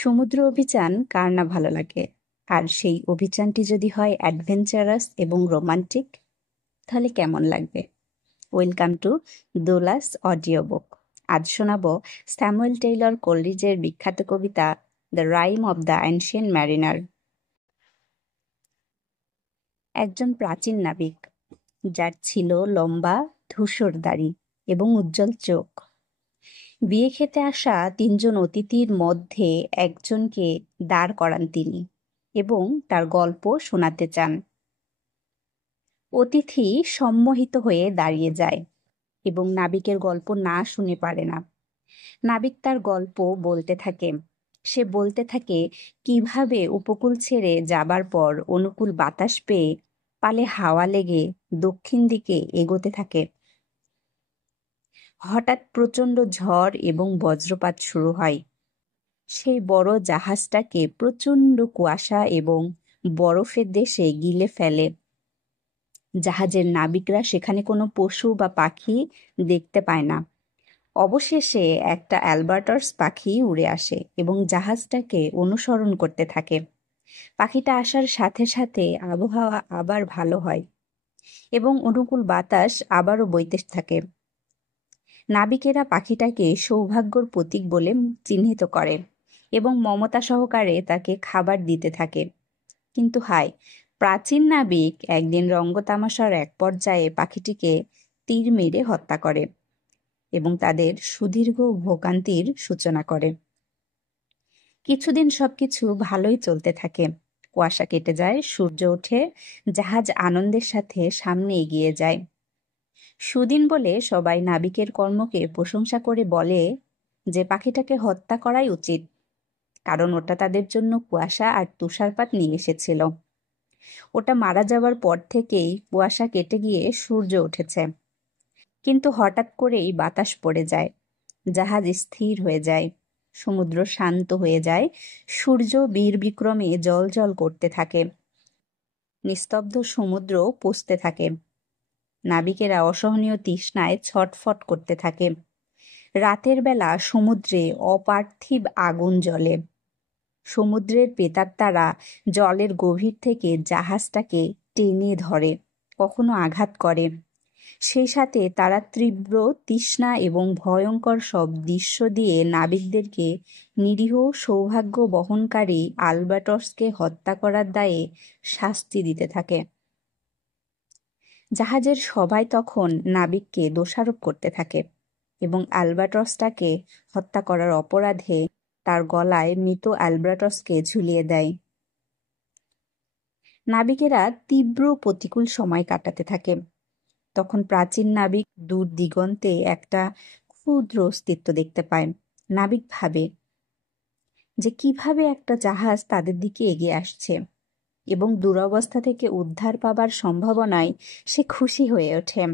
সমুদ্র অভিযান কার না ভালো লাগে? আর সেই অভিযানটি যদি হয় অ্যাডভেঞ্চারাস এবং রোমান্টিক, তাহলে কেমন লাগবে? ওয়েলকাম টু দোলাস অডিও বুক। আজ শোনাবো স্যামুয়েল টেইলর কোলরিজের বিখ্যাত কবিতা the rime of the ancient mariner. একজন প্রাচীন নাবিক, যার ছিল লম্বা ধূসর দাড়ি এবং উজ্জ্বল চোখ। বিয়ে খেতে আসা 3জন অতিথির মধ্যে একজনকে দাঁড় করান তিনি এবং তার গল্প শোনাতে চান। অতিথি সম্মোহিত হয়ে দাঁড়িয়ে যায় এবং নাবিকের গল্প না শুনে পারে না। নাবিক তার গল্প বলতে থাকে। সে বলতে থাকে কিভাবে উপকূল ছেড়ে যাবার পর অনুকূল বাতাস পেয়ে পালে হাওয়া লেগে দক্ষিণ দিকে এগোতে থাকে। হঠাৎ প্রচণ্ড ঝড় এবং বজ্রপাত শুরু হয়। সেই বড় জাহাজটাকে প্রচণ্ড কুয়াশা এবং বরফের দেশে গিলে ফেলে। জাহাজের নাবিকরা সেখানে কোনো পশু বা পাখি দেখতে পায় না। অবশেষে একটা অ্যালবার্টাস পাখি উড়ে আসে এবং জাহাজটাকে অনুসরণ করতে থাকে। পাখিটা আসার সাথে সাথে আবহাওয়া আবার ভালো হয় এবং অনুকূল বাতাস আবারও বইতে থাকে। নাবিকেরা পাখিটাকে সৌভাগ্যর প্রতীক বলে চিহ্নিত করে এবং মমতা সহকারে তাকে খাবার দিতে থাকে। কিন্তু হায়, প্রাচীন নাবিক একদিন রঙ্গতামাশার এক পর্যায়ে পাখিটিকে তীর মেরে হত্যা করে এবং তাদের সুদীর্ঘ ভোগান্তির সূচনা করে। কিছুদিন সবকিছু ভালোই চলতে থাকে। কুয়াশা কেটে যায়, সূর্য ওঠে, জাহাজ আনন্দের সাথে সামনে এগিয়ে যায়। সুদিন বলে সবাই নাবিকের কর্মকে প্রশংসা করে বলে যে পাখিটাকে হত্যা করাই উচিত, কারণ ওটা তাদের জন্য কুয়াশা আর তুষারপাত নিয়ে এসেছিল। ওটা মারা যাওয়ার পর থেকেই কুয়াশা কেটে গিয়ে সূর্য উঠেছে। কিন্তু হঠাৎ করেই বাতাস পড়ে যায়, জাহাজ স্থির হয়ে যায়, সমুদ্র শান্ত হয়ে যায়, সূর্য বীর বিক্রমে জ্বলজ্বল করতে থাকে, নিস্তব্ধ সমুদ্র পৌঁছতে থাকে। নাবিকেরা অসহনীয় তৃষ্ণায় ছটফট করতে থাকে। রাতের বেলা সমুদ্রে অপার্থিব আগুন জ্বলে। সমুদ্রের প্রেতাত্মারা জলের গভীর থেকে জাহাজটাকে টেনে ধরে, কখনো আঘাত করে। সেই সাথে তারা তীব্র তৃষ্ণা এবং ভয়ঙ্কর সব দৃশ্য দিয়ে নাবিকদেরকে নিরীহ সৌভাগ্য বহনকারী আলবাট্রসকে হত্যা করার দায়ে শাস্তি দিতে থাকে। জাহাজের সবাই তখন নাবিককে দোষারোপ করতে থাকে এবং আলবাট্রসটাকে হত্যা করার অপরাধে তার গলায় মৃত আলবাট্রসকে ঝুলিয়ে দেয়। নাবিকেরা তীব্র প্রতিকূল সময় কাটাতে থাকে। তখন প্রাচীন নাবিক দূর দিগন্তে একটা ক্ষুদ্র অস্তিত্ব দেখতে পায়। নাবিক ভাবে যে কিভাবে একটা জাহাজ তাদের দিকে এগিয়ে আসছে এবং দুরবস্থা থেকে উদ্ধার পাবার সম্ভাবনায় সে খুশি হয়ে ওঠে।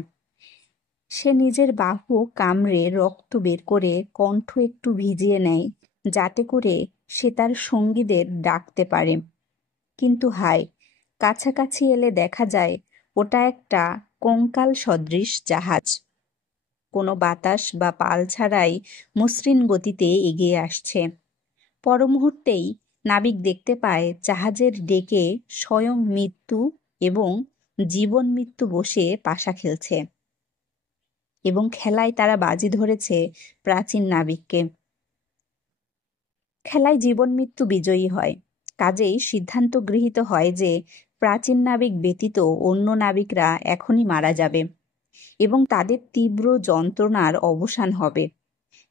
সে নিজের বাহু কামড়ে রক্ত বের করে কণ্ঠ একটু ভিজিয়ে নেয়, যাতে করে সে তার সঙ্গীদের ডাকতে পারে। কিন্তু হায়, কাছাকাছি এলে দেখা যায় ওটা একটা কঙ্কাল সদৃশ জাহাজ। কোনো বাতাস বা পাল ছাড়াই মসৃণ গতিতে এগিয়ে আসছে। পর মুহূর্তেই নাবিক দেখতে পায় জাহাজের ডেকে স্বয়ং মৃত্যু এবং জীবন মৃত্যু বসে পাশা খেলছে এবং খেলায় তারা বাজি ধরেছে প্রাচীন নাবিককে। খেলায় জীবন মৃত্যু বিজয়ী হয়। কাজেই সিদ্ধান্ত গৃহীত হয় যে প্রাচীন নাবিক ব্যতীত অন্য নাবিকরা এখনই মারা যাবে এবং তাদের তীব্র যন্ত্রণার অবসান হবে।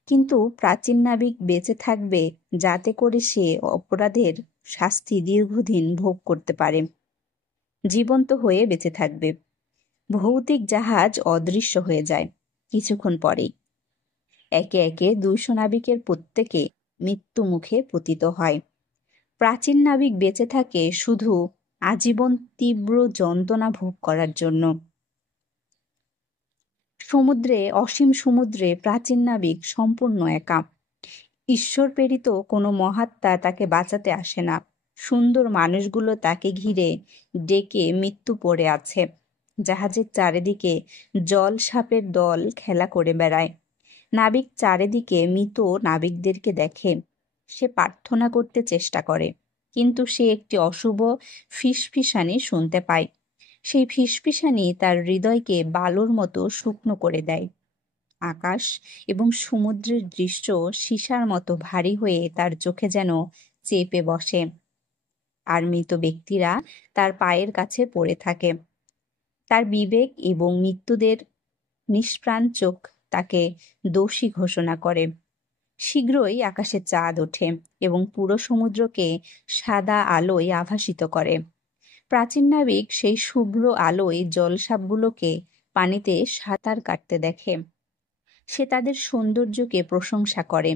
কিন্তু প্রাচীন নাবিক বেঁচে থাকবে যাতে করে সে অপরাধের শাস্তি দীর্ঘদিন ভোগ করতে পারে। জীবন্ত হয়ে বেঁচে থাকবে। ভৌতিক জাহাজ অদৃশ্য হয়ে যায় কিছুক্ষণ পরেই। একে একে 200 নাবিকের প্রত্যেকে মৃত্যু মুখে পতিত হয়। প্রাচীন নাবিক বেঁচে থাকে শুধু আজীবন তীব্র যন্ত্রণা ভোগ করার জন্য। অসীম সমুদ্রে প্রাচীন নাবিক সম্পূর্ণ একা। ঈশ্বর প্রেরিত কোনো মহাত্মা তাকে বাঁচাতে আসে না। সুন্দর মানুষগুলো তাকে ঘিরে ডেকে মৃত্যু পড়ে আছে। জাহাজের চারিদিকে জল সাপের দল খেলা করে বেড়ায়। নাবিক চারিদিকে মৃত নাবিকদেরকে দেখে সে প্রার্থনা করতে চেষ্টা করে, কিন্তু সে একটি অশুভ ফিসফিসানি শুনতে পায়। সেই ফিসফিসানি তার হৃদয়কে বালুর মতো শুকনো করে দেয়। আকাশ এবং সমুদ্রের দৃশ্য সীসার মতো ভারী হয়ে তার চোখে যেন চেপে বসে, আর মৃত ব্যক্তিরা তার পায়ের কাছে পড়ে থাকে। তার বিবেক এবং মৃত্যুদের নিষ্প্রাণ চোখ তাকে দোষী ঘোষণা করে। শীঘ্রই আকাশে চাঁদ ওঠে এবং পুরো সমুদ্রকে সাদা আলোয় আভাসিত করে। প্রাচীন নাবিক সেই শুভ্র আলোয় জলসাপগুলোকে পানিতে সাঁতার কাটতে দেখে। সে তাদের সৌন্দর্যকে প্রশংসা করে।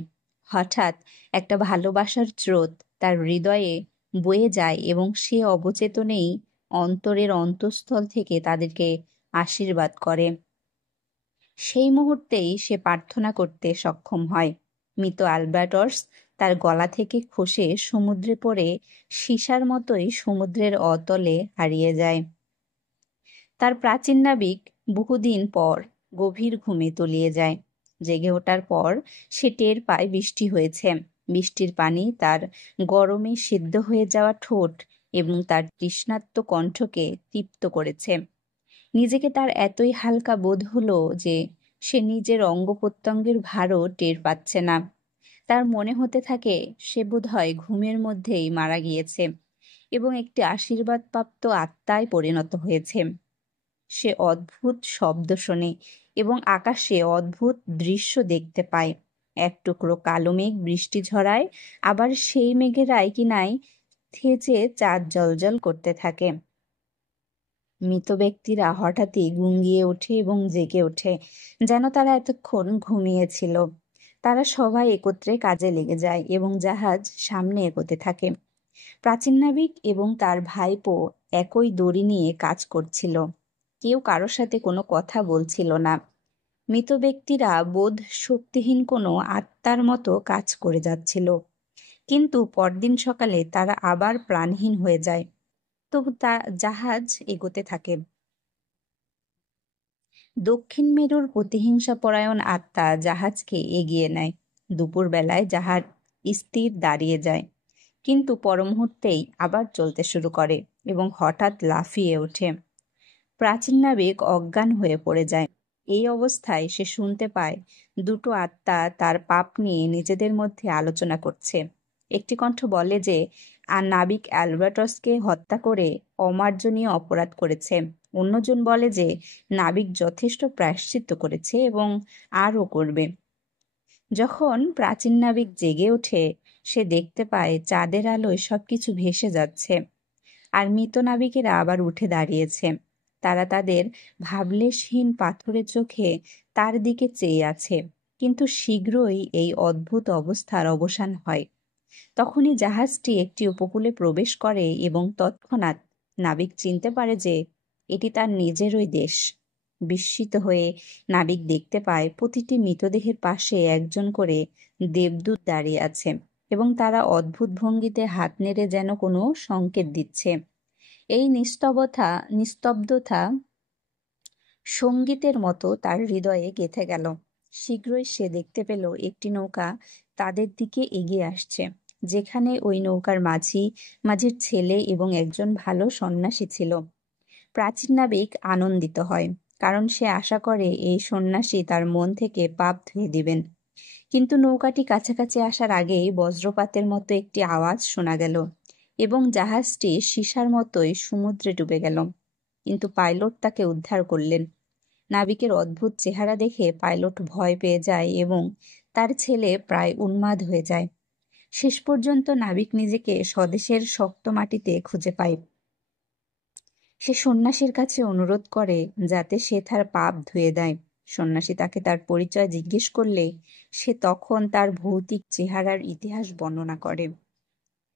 হঠাৎ একটা ভালোবাসার স্রোত তার হৃদয়ে বয়ে যায় এবং সে অবচেতনেই অন্তরের অন্তঃস্থল থেকে তাদেরকে আশীর্বাদ করে। সেই মুহূর্তেই সে প্রার্থনা করতে সক্ষম হয়। মৃত আলবার্টস তার গলা থেকে খসে সমুদ্রে পড়ে সীসার মতোই সমুদ্রের অতলে হারিয়ে যায়। তার প্রাচীন নাবিক বহুদিন পর গভীর ঘুমে তলিয়ে যায়। জেগে ওঠার পর সে টের পায় বৃষ্টি হয়েছে। বৃষ্টির পানি তার গরমে সিদ্ধ হয়ে যাওয়া ঠোঁট এবং তার তৃষ্ণার্ত কণ্ঠকে তৃপ্ত করেছে। নিজেকে তার এতই হালকা বোধ হলো যে সে নিজের অঙ্গ প্রত্যঙ্গের ভারও টের পাচ্ছে না। তার মনে হতে থাকে সে বোধহয় ঘুমের মধ্যেই মারা গিয়েছে এবং একটি আশীর্বাদপ্রাপ্ত আত্মায় পরিণত হয়েছে। সে অদ্ভুত শব্দ শোনে এবং আকাশে অদ্ভুত দৃশ্য দেখতে পায়। এক টুকরো কালো মেঘ বৃষ্টি ঝরায়, আবার সেই মেঘেরাই কিনাই থেচে চাঁদ জ্বলজ্বল করতে থাকে। মৃত ব্যক্তিরা হঠাৎই গুঙ্গিয়ে ওঠে এবং জেগে ওঠে, যেন তারা এতক্ষণ ঘুমিয়েছিল। তারা সবাই একত্রে কাজে লেগে যায় এবং জাহাজ সামনে এগোতে থাকে। প্রাচীন নাবিক এবং তার ভাইপো একই দড়ি নিয়ে কাজ করছিল। কেউ কারোর সাথে কোনো কথা বলছিল না। মৃত ব্যক্তিরা বোধ শক্তিহীন কোনো আত্মার মতো কাজ করে যাচ্ছিল, কিন্তু পরদিন সকালে তারা আবার প্রাণহীন হয়ে যায়। তবু জাহাজ এগোতে থাকে। দক্ষিণ মেরুর প্রতিহিংসাপরায়ণ আত্মা জাহাজকে এগিয়ে নেয়। দুপুরবেলায় জাহাজ স্থির দাঁড়িয়ে যায়, কিন্তু পরমুহূর্তেই আবার চলতে শুরু করে এবং হঠাৎ লাফিয়ে ওঠে। প্রাচীন নাবিক অজ্ঞান হয়ে পড়ে যায়। এই অবস্থায় সে শুনতে পায় দুটো আত্মা তার পাপ নিয়ে নিজেদের মধ্যে আলোচনা করছে। একটি কণ্ঠ বলে যে নাবিক অ্যালবার্টসকে হত্যা করে অমার্জনীয় অপরাধ করেছে। অন্যজন বলে যে নাবিক যথেষ্ট প্রায়শ্চিত্ত করেছে এবং আরও করবে। যখন প্রাচীন নাবিক জেগে ওঠে, সে দেখতে পায় চাঁদের আলোয় সবকিছু ভেসে যাচ্ছে, আর মৃত নাবিকেরা আবার উঠে দাঁড়িয়েছে। তারা তাদের ভাবলেশহীন পাথরের চোখে তার দিকে চেয়ে আছে। কিন্তু শীঘ্রই এই অদ্ভুত অবস্থার অবসান হয়। তখনই জাহাজটি একটি উপকূলে প্রবেশ করে এবং তৎক্ষণাৎ নাবিক চিনতে পারে যে এটি তার নিজেরই দেশ। বিস্মিত হয়ে নাবিক দেখতে পায় প্রতিটি মৃতদেহের পাশে একজন করে দেবদূত দাঁড়িয়ে আছে এবং তারা অদ্ভুত ভঙ্গিতে হাত নেড়ে যেন কোনো সংকেত দিচ্ছে। এই নিস্তব্ধতা সঙ্গীতের মতো তার হৃদয়ে গেঁথে গেল। শীঘ্রই সে দেখতে পেল একটি নৌকা তাদের দিকে এগিয়ে আসছে, যেখানে ওই নৌকার মাঝির ছেলে এবং একজন ভালো সন্ন্যাসী ছিল। প্রাচীন নাবিক আনন্দিত হয়, কারণ সে আশা করে এই সন্ন্যাসী তার মন থেকে পাপ ধুয়ে দিবেন। কিন্তু নৌকাটি কাছাকাছি আসার আগেই বজ্রপাতের মতো একটি আওয়াজ শোনা গেল এবং জাহাজটি সীসার মতোই সমুদ্রে ডুবে গেল। কিন্তু পাইলট তাকে উদ্ধার করলেন। নাবিকের অদ্ভুত চেহারা দেখে পাইলট ভয় পেয়ে যায় এবং তার ছেলে প্রায় উন্মাদ হয়ে যায়। শেষ পর্যন্ত নাবিক নিজেকে স্বদেশের শক্ত মাটিতে খুঁজে পায়। সে সন্ন্যাসীর কাছে অনুরোধ করে যাতে সে তার পাপ ধুয়ে দেয়। সন্ন্যাসী তাকে তার পরিচয় জিজ্ঞেস করলে সে তখন তার ভৌতিক চেহারার ইতিহাস বর্ণনা করে।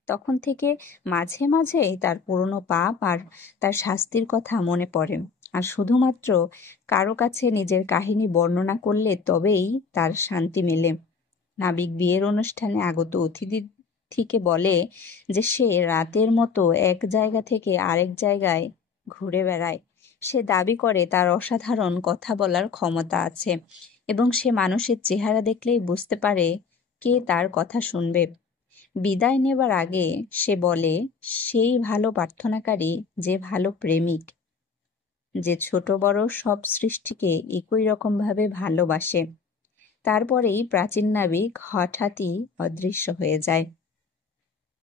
তখন থেকে মাঝে মাঝে তার পুরনো পাপ আর তার শাস্তির কথা মনে পড়ে, আর শুধুমাত্র কারো কাছে নিজের কাহিনী বর্ণনা করলে তবেই তার শান্তি মেলে। নাবিক বিয়ের অনুষ্ঠানে আগত অতিথিকে বলে যে সে রাতের মতো এক জায়গা থেকে আরেক জায়গায় ঘুরে বেড়ায়। সে দাবি করে তার অসাধারণ কথা বলার ক্ষমতা আছে এবং সে মানুষের চেহারা দেখলেই বুঝতে পারে কে তার কথা শুনবে। বিদায় নেবার আগে সে বলে, সেই ভালো প্রার্থনাকারী যে ভালো প্রেমিক, যে ছোট বড় সব সৃষ্টিকে একই রকমভাবে ভালোবাসে। তারপরেই প্রাচীন নাবিক হঠাৎই অদৃশ্য হয়ে যায়।